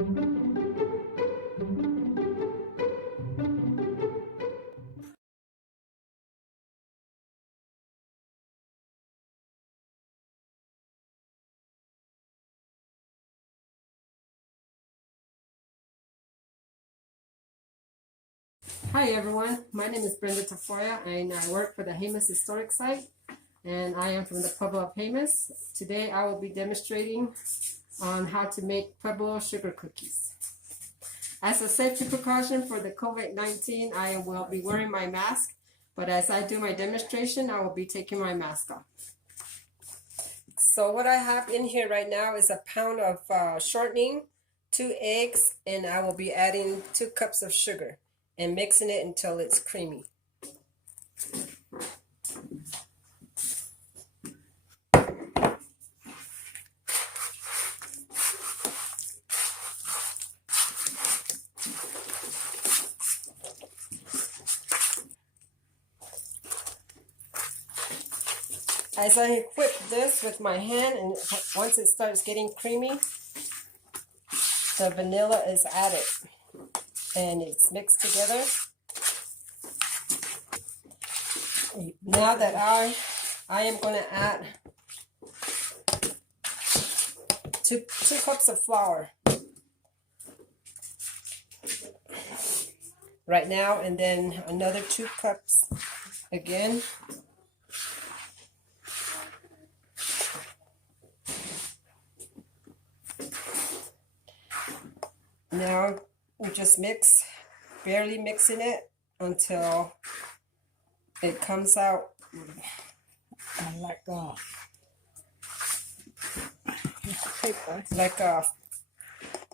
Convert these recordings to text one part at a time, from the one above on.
Hi everyone, my name is Brenda and I work for the Jemez Historic Site, and I am from the Pueblo of Jemez. Today I will be demonstrating on how to make Pueblo sugar cookies. As a safety precaution for the COVID-19, I will be wearing my mask, but as I do my demonstration, I will be taking my mask off. So what I have in here right now is a pound of shortening, 2 eggs, and I will be adding 2 cups of sugar and mixing it until it's creamy. As I whip this with my hand, and once it starts getting creamy, the vanilla is added and it's mixed together. Now that I am going to add two cups of flour right now, and then another 2 cups again. Now we just mix, barely mixing it until it comes out like a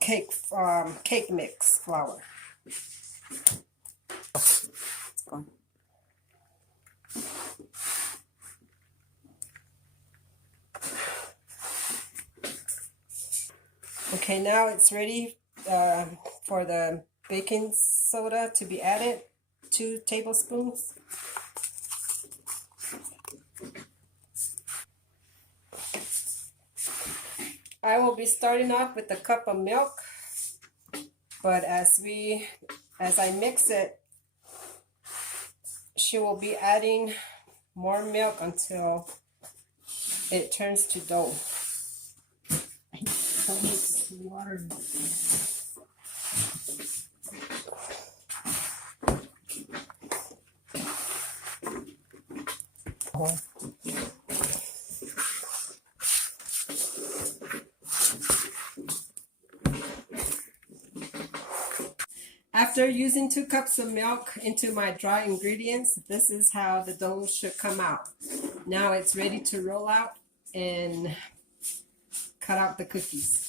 cake mix flour. Okay, now it's ready for the baking soda to be added, 2 tablespoons. I will be starting off with a cup of milk, but as I mix it, she will be adding more milk until it turns to dough. Water. After using 2 cups of milk into my dry ingredients, this is how the dough should come out. Now it's ready to roll out and cut out the cookies.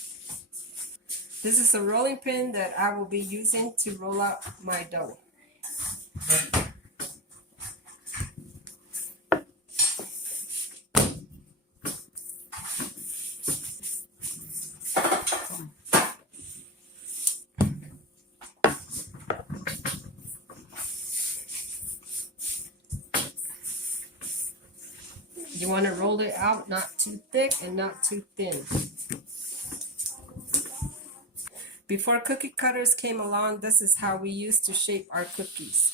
This is a rolling pin that I will be using to roll out my dough. You want to roll it out not too thick and not too thin. Before cookie cutters came along, this is how we used to shape our cookies.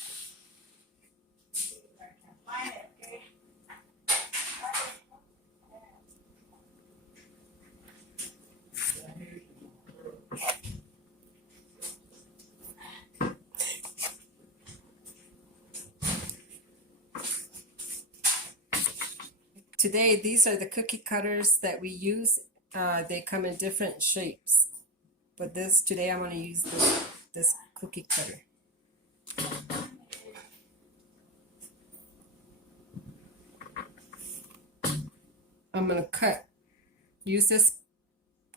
Today, these are the cookie cutters that we use. They come in different shapes. But today I'm going to use this cookie cutter. I'm going to use this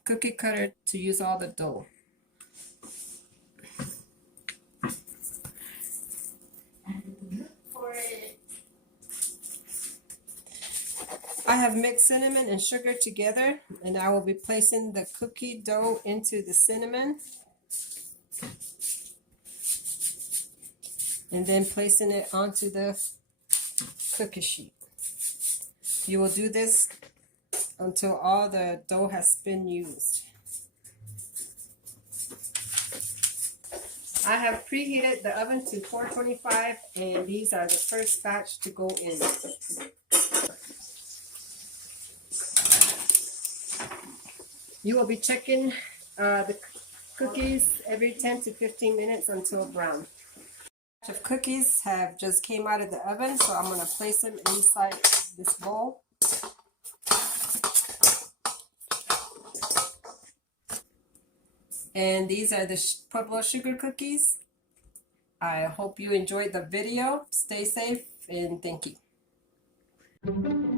cookie cutter to use all the dough. I have mixed cinnamon and sugar together, and I will be placing the cookie dough into the cinnamon and then placing it onto the cookie sheet. You will do this until all the dough has been used. I have preheated the oven to 425, and these are the first batch to go in. You will be checking the cookies every 10 to 15 minutes until brown. Batch of cookies have just came out of the oven, so I'm going to place them inside this bowl. And these are the Pueblo sugar cookies. I hope you enjoyed the video. Stay safe and thank you.